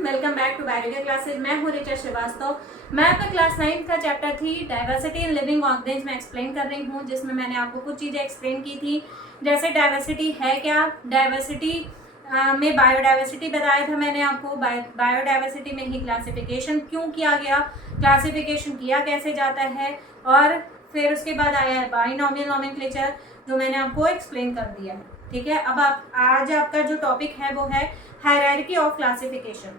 Welcome back to biology classes. मैं हूँ ऋचा श्रीवास्तव। मैं आपका क्लास 9 का chapter 3 diversity in living organism में एक्सप्लेन कर रही हूँ, जिसमें मैंने आपको कुछ चीज़ें एक्सप्लेन की थी, जैसे डाइवर्सिटी है क्या, डाइवर्सिटी में बायोडाइवर्सिटी बताया था मैंने आपको, बायोडाइवर्सिटी में ही क्लासिफिकेशन क्यों किया गया, क्लासिफिकेशन किया कैसे जाता है, और फिर उसके बाद आया है बाइनोमियल नोमेनक्लेचर, जो मैंने आपको एक्सप्लेन कर दिया है। ठीक है, अब आज आपका जो टॉपिक है वो है हायरार्की ऑफ क्लासिफिकेशन।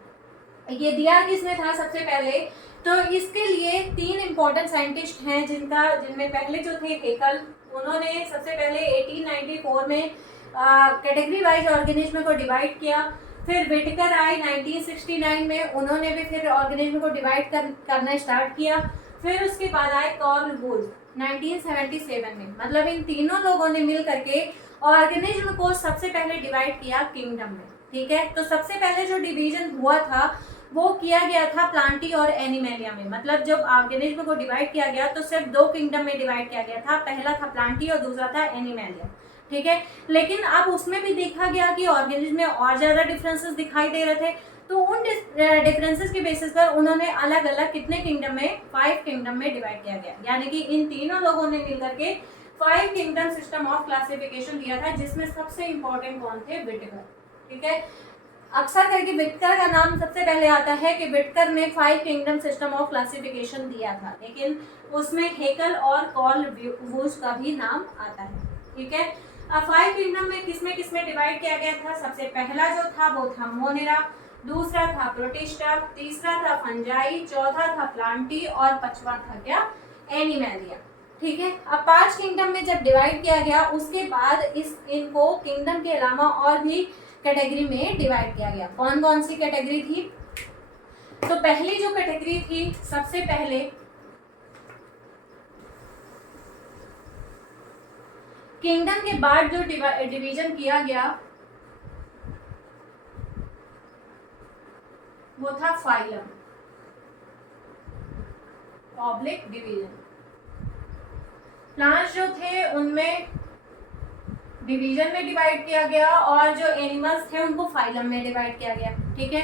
ये दिया किसने था सबसे पहले, तो इसके लिए 3 इम्पोर्टेंट साइंटिस्ट हैं जिनमें पहले जो थे हेकल, उन्होंने सबसे पहले 1894 में कैटेगरी वाइज ऑर्गेनिज्म को डिवाइड किया। फिर विटकर आए 1969 में, उन्होंने भी फिर ऑर्गेनिज्म को डिवाइड करना स्टार्ट किया। फिर उसके बाद आए कार्ल वुल्फ 1977 में। मतलब इन तीनों लोगों ने मिल करके ऑर्गेनिज्म को सबसे पहले डिवाइड किया किंगडम में। ठीक है, तो सबसे पहले जो डिवीजन हुआ था वो किया गया था प्लांटी और एनिमेलिया में। मतलब जब ऑर्गेनिज्म को डिवाइड किया गया तो सिर्फ 2 किंगडम में डिवाइड किया गया था, पहला था प्लांटी और दूसरा था एनिमेलिया। ठीक है, लेकिन अब उसमें भी देखा गया कि ऑर्गेनिज्म में और ज्यादा डिफरेंसेस दिखाई दे रहे थे, तो उन डिफरेंसेस के बेसिस पर उन्होंने अलग अलग कितने किंगडम में, 5 किंगडम में डिवाइड किया गया। यानी कि इन तीनों लोगों ने मिलकर के 5 किंगडम सिस्टम ऑफ क्लासिफिकेशन दिया था, जिसमें सबसे इंपॉर्टेंट कौन थे, विटकर। ठीक है, अक्सर करके विटकर का नाम सबसे पहले आता है कि विटकर ने 5 किंगडम सिस्टम ऑफ क्लासिफिकेशन दिया था, लेकिन उसमें हेकल और कार्ल वुल्फ का भी नाम आता है। ठीक है, अब 5 किंगडम में किसमें डिवाइड किया गया था। सबसे पहला जो था वो था मोनेरा, दूसरा था प्रोटिस्टा, तीसरा था फंजाई, चौथा था प्लांटी और 5वां था क्या, एनिमेलिया। ठीक है, अब 5 किंगडम में जब डिवाइड किया गया उसके बाद इनको किंगडम के अलावा और भी कैटेगरी में डिवाइड किया गया। कौन कौन सी कैटेगरी थी, तो पहली जो कैटेगरी थी, सबसे पहले किंगडम के बाद जो डिवीजन किया गया वो था फाइलम, पब्लिक डिवीजन। प्लांट्स जो थे उनमें डिवीजन में डिवाइड किया गया, और जो एनिमल्स थे उनको फाइलम में डिवाइड किया गया। ठीक है,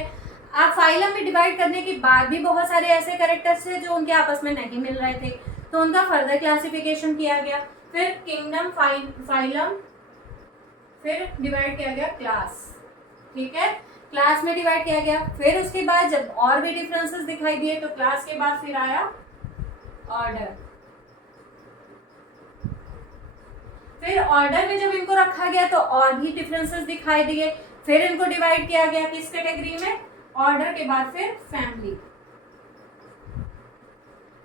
अब फाइलम में डिवाइड करने के बाद भी बहुत सारे ऐसे कैरेक्टर्स थे जो उनके आपस में नहीं मिल रहे थे, तो उनका फर्दर क्लासिफिकेशन किया गया। फिर किंगडम, फाइलम, फिर डिवाइड किया गया क्लास। ठीक है, क्लास में डिवाइड किया गया। फिर उसके बाद जब और भी डिफरेंसेस दिखाई दिए तो क्लास के बाद फिर आया ऑर्डर। फिर ऑर्डर में जब इनको रखा गया तो और भी डिफरेंसेस दिखाई दिए, फिर इनको डिवाइड किया गया किस कैटेगरी में, ऑर्डर के बाद फिर फैमिली।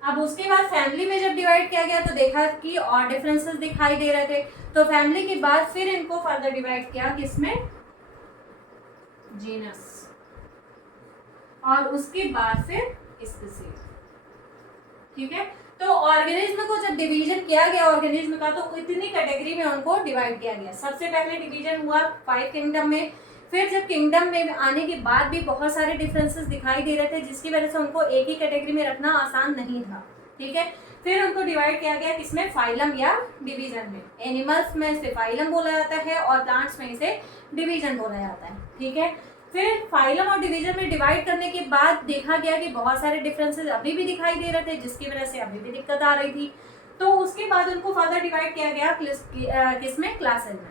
अब उसके बाद फैमिली में जब डिवाइड किया गया तो देखा कि और डिफरेंसेस दिखाई दे रहे थे, तो फैमिली के बाद फिर इनको फर्दर डिवाइड किया किसमें, जीनस, और उसके बाद फिर स्पीसीज। ठीक है, तो ऑर्गेनिज्म को जब डिवीजन किया गया ऑर्गेनिज्म का, तो इतनी कैटेगरी में उनको डिवाइड किया गया। सबसे पहले डिवीजन हुआ 5 किंगडम में, फिर जब किंगडम में आने के बाद भी बहुत सारे डिफरेंसेस दिखाई दे रहे थे, जिसकी वजह से उनको एक ही कैटेगरी में रखना आसान नहीं था। ठीक है, फिर उनको डिवाइड किया गया किसमें, फाइलम या डिवीजन में। एनिमल्स में इसे फाइलम बोला जाता है और प्लांट्स में इसे डिवीजन बोला जाता है। ठीक है, फिर फाइलम और डिवीजन में डिवाइड करने के बाद देखा गया कि बहुत सारे डिफरेंसेस अभी भी दिखाई दे रहे थे, जिसकी वजह से अभी भी दिक्कत आ रही थी, तो उसके बाद उनको फर्दर डिवाइड किया गया किसमें, क्लासेस में।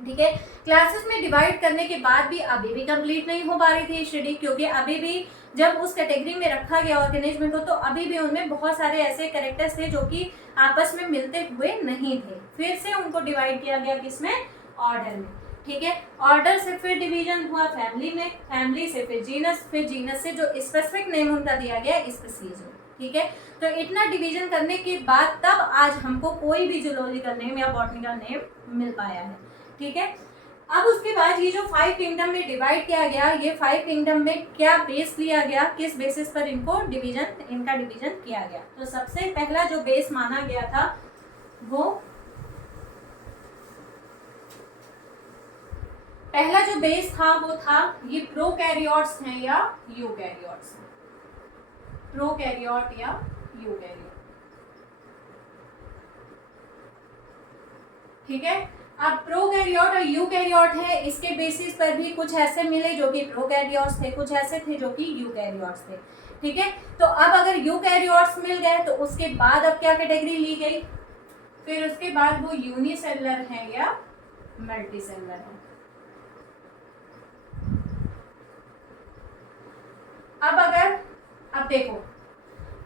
ठीक है, क्लासेस में डिवाइड करने के बाद भी अभी भी कंप्लीट नहीं हो पा रही थी स्टडी, क्योंकि अभी भी जब उस कैटेगरी में रखा गया ऑर्गेनिज्म को, तो अभी भी उनमें बहुत सारे ऐसे कैरेक्टर्स थे जो कि आपस में मिलते हुए नहीं थे। फिर से उनको डिवाइड किया गया किसमें, ऑर्डर में। ठीक है, ऑर्डर से फिर डिवीजन हुआ फैमिली में, फैमिली से फिर जीनस से जो स्पेसिफिक नेम उनका दिया गया स्पीसीज में। ठीक है, तो इतना डिवीजन करने के बाद तब आज हमको कोई भी जूलॉजिकल नेम या बॉटनिकल नेम मिल पाया है। ठीक है, अब उसके बाद ये जो 5 किंगडम में डिवाइड किया गया, ये 5 किंगडम में क्या बेस लिया गया, किस बेसिस पर इनका डिवीजन किया गया। तो सबसे पहला जो बेस माना गया था वो पहला जो बेस था वो था ये प्रोकैरियोट्स हैं या यूकैरियोट्स हैं, प्रोकैरियोट या यूकैरियोट। ठीक है। अब प्रोकैरियोट और यूकैरियोट है, इसके बेसिस पर भी कुछ ऐसे मिले जो कि प्रोकैरियोट्स थे, कुछ ऐसे थे जो कि यूकैरियोट्स थे। ठीक है, तो अब अगर यूकैरियोट्स मिल गए तो उसके बाद अब क्या कैटेगरी ली गई, फिर उसके बाद वो यूनिसेलुलर है या मल्टीसेलुलर है। अब देखो,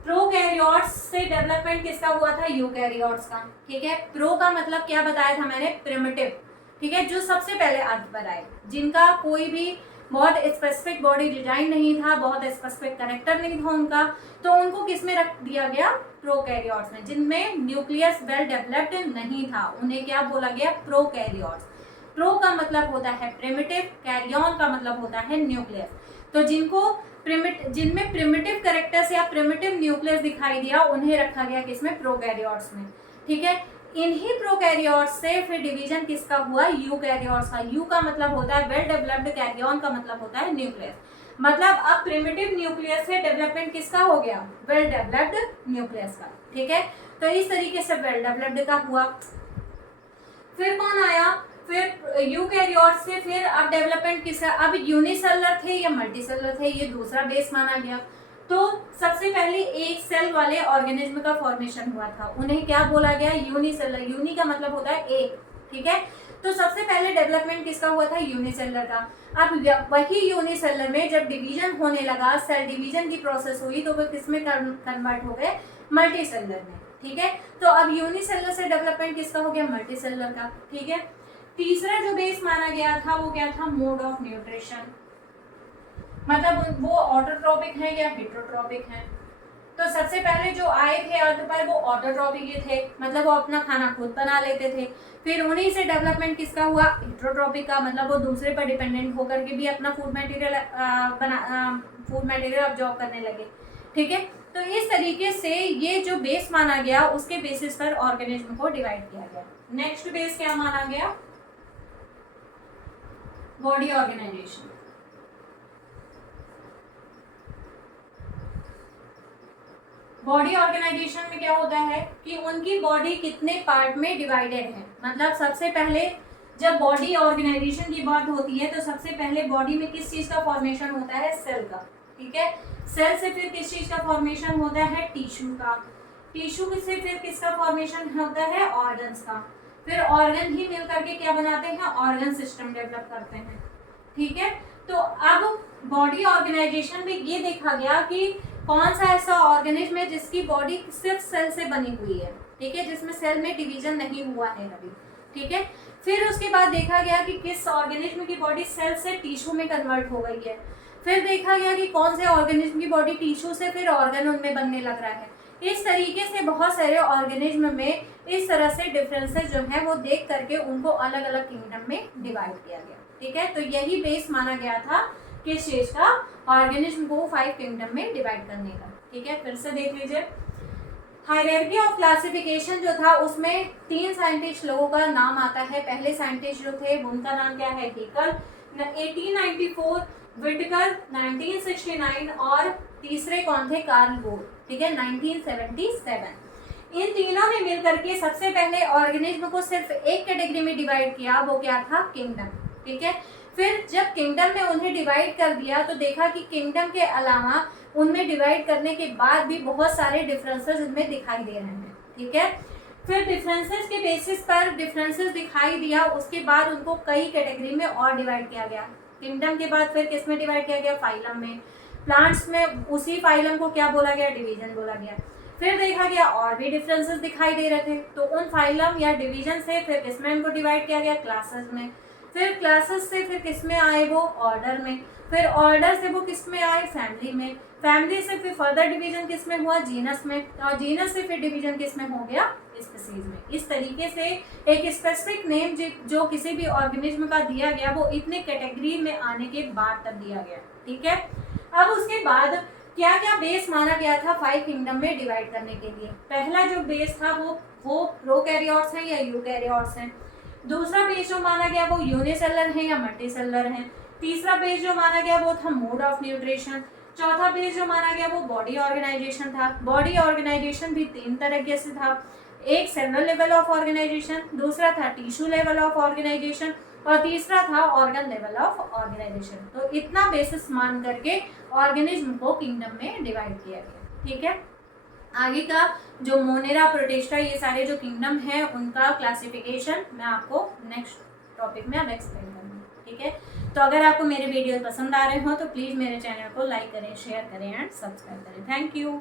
प्रोकैरियोट्स से डेवलपमेंट किसका हुआ था, यूकैरियोट्स का। ठीक है, प्रो का मतलब क्या बताया था मैंने, प्रिमिटिव। ठीक है, जो सबसे पहले अर्थ पर आए, जिनका कोई भी बहुत स्पेसिफिक बॉडी डिजाइन नहीं था, बहुत स्पेसिफिक कैरेक्टर नहीं था उनका, तो उनको किस में रख दिया गया, प्रोकैरियोट्स में, जिनमें न्यूक्लियस वेल डेवलप्ड नहीं था, उन्हें क्या बोला गया, प्रोकैरियोट्स। प्रो का मतलब होता है प्रिमिटिव, कैरियन का मतलब होता है न्यूक्लियस। तो जिनमें प्रिमिटिव कैरेक्टर्स या प्रिमिटिव न्यूक्लियस दिखाई दिया, उन्हें रखा गया किसमें, प्रोकैरियोट्स में। ठीक है, इन्हीं प्रोकैरियोट्स से फिर डिवीजन किसका हुआ, यूकैरियोट्स का। यू का मतलब होता है वेल डेवलप्ड, कैरियन का मतलब होता है न्यूक्लियस। मतलब अब प्रिमिटिव न्यूक्लियस से डेवलपमेंट किसका हो गया, वेल डेवलप्ड न्यूक्लियस का। ठीक है, तो इस तरीके से वेल डेवलप्ड का हुआ। फिर कौन आया, फिर यूकैरियोट से फिर अब डेवलपमेंट किसका, अब यूनिसेलुलर थे या मल्टीसेलुलर थे, ये दूसरा बेस माना गया। तो सबसे पहले एक सेल वाले ऑर्गेनिज्म का फॉर्मेशन हुआ था, उन्हें क्या बोला गया, यूनिसेलुलर। यूनि का मतलब होता है एक। ठीक है, तो सबसे पहले डेवलपमेंट किसका हुआ था, यूनिसेलुलर का। अब वही यूनिसेलुलर में जब डिवीजन होने लगा, सेल डिवीजन की प्रोसेस हुई, तो वो किसमें कन्वर्ट हो गए, मल्टीसेलुलर में। ठीक है, तो अब यूनिसेलुलर से डेवलपमेंट किसका हो गया, मल्टीसेलुलर का। ठीक है, तीसरा जो बेस माना गया था वो क्या था, मोड ऑफ न्यूट्रिशन, मतलब वो ऑटोट्रोपिक है या हेटेरोट्रोपिक है। तो सबसे पहले जो आए थे अर्थ पर वो ऑटोट्रोपिक ही थे, मतलब वो अपना खाना खुद बना लेते थे। फिर उन्हीं से डेवलपमेंट किसका हुआ, हेटेरोट्रोपिक का, मतलब वो दूसरे पर डिपेंडेंट होकर के भी अपना फूड मटेरियल ऑब्जॉर्व करने लगे। ठीक है, तो इस तरीके से ये जो बेस माना गया, उसके बेसिस पर ऑर्गेनिज्म को डिवाइड किया गया। नेक्स्ट बेस क्या माना गया, बॉडी ऑर्गेनाइजेशन। बॉडी ऑर्गेनाइजेशन में क्या होता है कि उनकी बॉडी कितने पार्ट में डिवाइडेड है। मतलब सबसे पहले जब बॉडी ऑर्गेनाइजेशन की बात होती है तो सबसे पहले बॉडी में किस चीज का फॉर्मेशन होता है, सेल का। ठीक है, सेल से फिर किस चीज का फॉर्मेशन होता है, टिश्यू का। टिश्यू से फिर किसका फॉर्मेशन होता है, ऑर्गन्स का। फिर ऑर्गन ही मिल करके क्या बनाते हैं, ऑर्गन सिस्टम डेवलप करते हैं। ठीक है, तो अब बॉडी ऑर्गेनाइजेशन में ये देखा गया कि कौन सा ऐसा ऑर्गेनिज्म है जिसकी बॉडी सिर्फ सेल से बनी हुई है। ठीक है, जिसमें सेल में डिवीजन नहीं हुआ है अभी। ठीक है, फिर उसके बाद देखा गया कि किस ऑर्गेनिज्म की बॉडी सेल से टिश्यू में कन्वर्ट हो गई है। फिर देखा गया कि कौन से ऑर्गेनिज्म की बॉडी टिश्यू से फिर ऑर्गन उनमें बनने लग रहा है। इस तरीके से बहुत सारे ऑर्गेनिज्म में इस तरह से डिफरेंसेस जो है वो देख करके उनको अलग अलग किंगडम में डिवाइड किया गया। ठीक है, तो यही बेस माना गया था किस चीज का, ऑर्गेनिज्म को 5 किंगडम में डिवाइड करने का। ठीक है, फिर से देख लीजिए, हायरार्की ऑफ क्लासिफिकेशन जो था उसमें 3 साइंटिस्ट लोगों का नाम आता है। पहले साइंटिस्ट जो थे उनका नाम क्या है, हेकल 1894, विटकर 1969 और तीसरे कौन थे, कार्ल बोर। ठीक है, 1977। इन तीनों ने मिलकर के सबसे पहले ऑर्गेनिज्म को सिर्फ एक कैटेगरी में डिवाइड किया, वो क्या था, किंगडम। ठीक है, फिर जब किंगडम में उन्हें डिवाइड कर दिया तो देखा कि किंगडम के अलावा उनमें डिवाइड करने के बाद भी बहुत सारे डिफरेंसेस इनमें दिखाई दे रहे हैं। ठीक है, फिर डिफरेंसेस के बेसिस पर डिफरेंसेस दिखाई दिया, उसके बाद उनको कई कैटेगरी में और डिवाइड किया गया। किंगडम के बाद फिर किस में डिवाइड किया गया, फाइलम में। प्लांट्स में उसी फाइलम को क्या बोला गया, डिवीजन बोला गया। फिर देखा गया और भी डिफरेंसेस दिखाई दे रहे थे, तो उन फाइलम या डिवीजन से फिर किसमें इनको डिवाइड किया गया, क्लासेस में। फिर क्लासेस से फिर किस में आए, वो ऑर्डर में। फिर ऑर्डर से वो किस में आए, फैमिली में। फैमिली से फिर फर्दर डिवीजन किस में हुआ, जीनस में। और जीनस से फिर डिवीजन किस में हो गया, स्पीसीज में। इस तरीके से एक स्पेसिफिक नेम जो किसी भी ऑर्गेनिज्म का दिया गया वो इतने कैटेगरी में आने के बाद तब दिया गया। ठीक है, अब उसके बाद क्या क्या बेस माना गया था 5 किंगडम में डिवाइड करने के लिए। पहला जो बेस था वो प्रोकैरियोट्स हैं या यूकैरियोट्स हैं। दूसरा बेस जो माना गया वो यूनिसेलुलर है या मल्टीसेलुलर है। तीसरा बेस जो माना गया वो था मोड ऑफ न्यूट्रिशन। चौथा बेस जो माना गया वो बॉडी ऑर्गेनाइजेशन था। बॉडी ऑर्गेनाइजेशन भी 3 तरीके से था। एक सेलुलर लेवल ऑफ ऑर्गेनाइजेशन, दूसरा था टिश्यू लेवल ऑफ ऑर्गेनाइजेशन और तीसरा था ऑर्गन लेवल ऑफ ऑर्गेनाइजेशन। तो इतना बेसिस मान करके ऑर्गेनिज्म को किंगडम में डिवाइड किया गया। ठीक है, आगे का जो मोनेरा, प्रोटिस्टा, ये सारे जो किंगडम है उनका क्लासिफिकेशन मैं आपको नेक्स्ट टॉपिक में अब एक्सप्लेन करूँगी। ठीक है, तो अगर आपको मेरे वीडियो पसंद आ रहे हो तो प्लीज़ मेरे चैनल को लाइक करें, शेयर करें एंड सब्सक्राइब करें। Thank you.